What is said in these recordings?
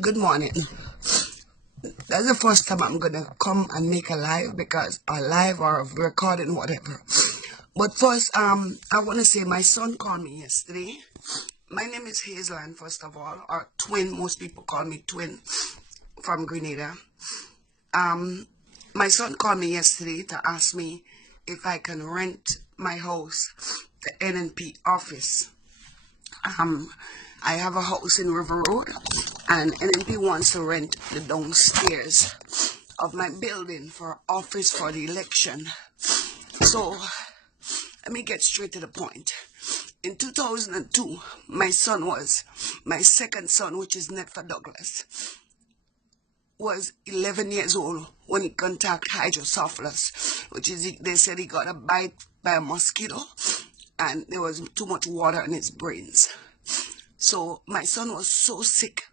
Good morning. That's the first time I'm gonna come and make a live because a live or a recording, whatever. But first, I wanna say my son called me yesterday. My name is Hazeline, first of all, or Twin. Most people call me Twin from Grenada. Um, my son called me yesterday to ask me if I can rent my house, the NNP office. Um, I have a house in River Road, and NNP wants to rent the downstairs of my building for office for the election. So let me get straight to the point. In 2002, my second son, which is Netfa Douglas, was 11 years old when he contacted hydrocephalus, which is, they said he got a bite by a mosquito and there was too much water in his brains. So my son was so sick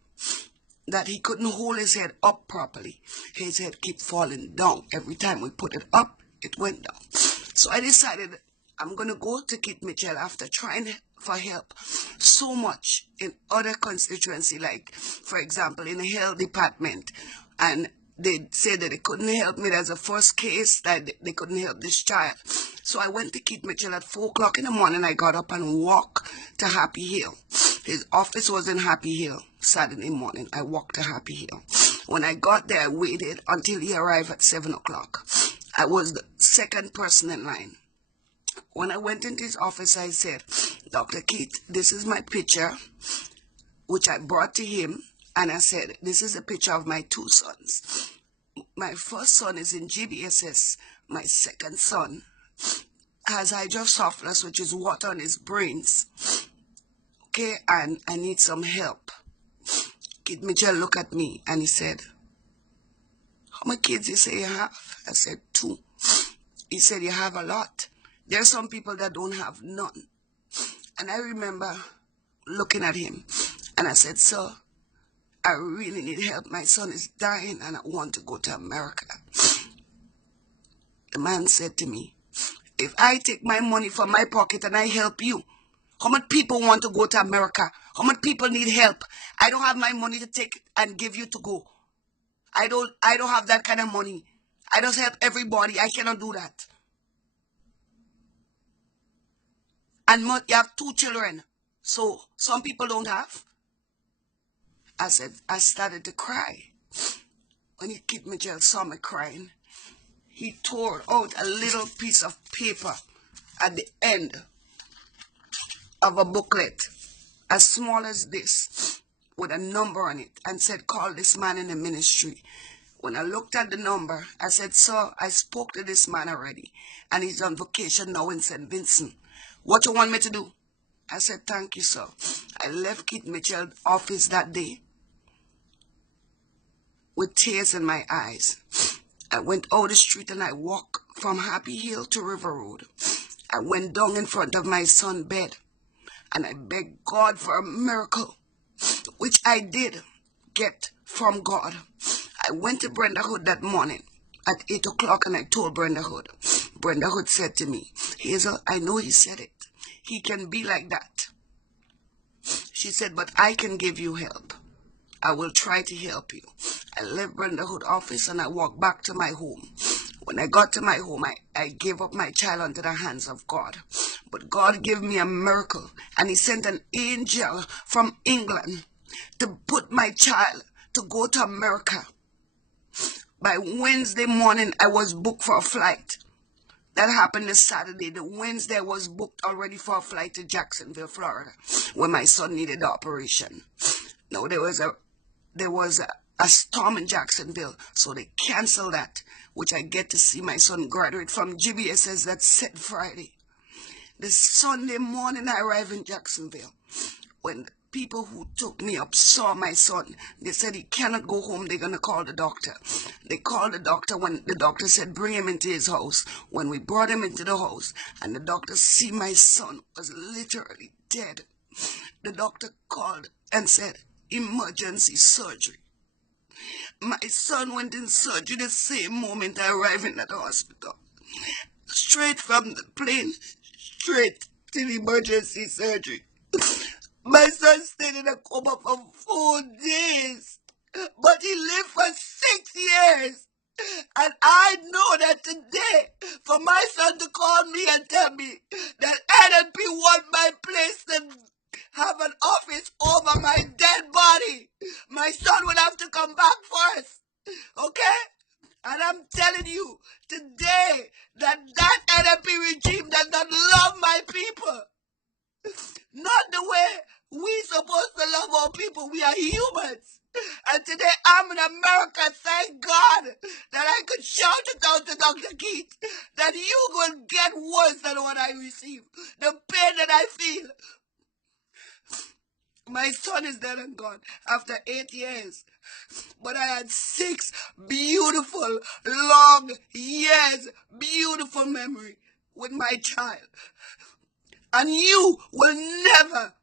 that he couldn't hold his head up properly. His head kept falling down. Every time we put it up, it went down. So I decided I'm going to go to Keith Mitchell after trying for help so much in other constituency, like, for example, in the health department. And they said that they couldn't help me. There's a first case that they couldn't help this child. So I went to Keith Mitchell at 4 o'clock in the morning. I got up and walked to Happy Hill. His office was in Happy Hill. Saturday morning, I walked to Happy Hill. When I got there, I waited until he arrived at 7 o'clock. I was the second person in line. When I went into his office, I said, Dr. Keith, this is my picture, which I brought to him. And I said, this is a picture of my two sons. My first son is in GBSS. My second son has hydrocephalus, which is water on his brains. Okay, and I need some help. Kid Mitchell looked at me and he said, how many kids you say you have? I said, 2. He said, you have a lot. There are some people that don't have none. And I remember looking at him and I said, sir, I really need help. My son is dying and I want to go to America. The man said to me, if I take my money from my pocket and I help you, how many people want to go to America? How many people need help? I don't have my money to take and give you to go. I don't have that kind of money. I don't help everybody. I cannot do that. And you have 2 children. So some people don't have. I started to cry. When Keith Mitchell saw me crying, he tore out a little piece of paper at the end of a booklet, as small as this, with a number on it, and said, call this man in the ministry. When I looked at the number, I said, sir, I spoke to this man already, and he's on vacation now in St. Vincent. What you want me to do? I said, thank you, sir. I left Keith Mitchell's office that day with tears in my eyes. I went out the street and I walked from Happy Hill to River Road. I went down in front of my son's bed and I begged God for a miracle, which I did get from God. I went to Brenda Hood that morning at 8 o'clock and I told Brenda Hood. Brenda Hood said to me, Hazel, I know he said it. He can be like that. She said, but I can give you help. I will try to help you. I left Brenda Hood office and I walked back to my home. When I got to my home, I gave up my child into the hands of God. But God gave me a miracle and he sent an angel from England to put my child to go to America. By Wednesday morning, I was booked for a flight. That happened this Saturday. The Wednesday I was booked already for a flight to Jacksonville, Florida, where my son needed the operation. Now, there was a storm in Jacksonville, so they canceled that, which I get to see my son graduate from GBSS that said Friday. The Sunday morning I arrived in Jacksonville. When the people who took me up saw my son, they said he cannot go home, they're going to call the doctor. They called the doctor when the doctor said bring him into his house. When we brought him into the house and the doctor see my son was literally dead, the doctor called and said emergency surgery. My son went in surgery the same moment I arrived in that hospital. Straight from the plane, straight to the emergency surgery. My son stayed in a coma for 4 days. humans. And today I'm in America. Thank God that I could shout it out to Dr. Keith that you will get worse than what I receive. The pain that I feel. My son is dead and gone after 8 years. But I had 6 beautiful, long years, beautiful memory with my child. And you will never,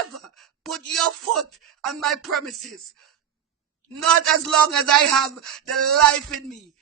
ever put your foot on my premises. Not as long as I have the life in me.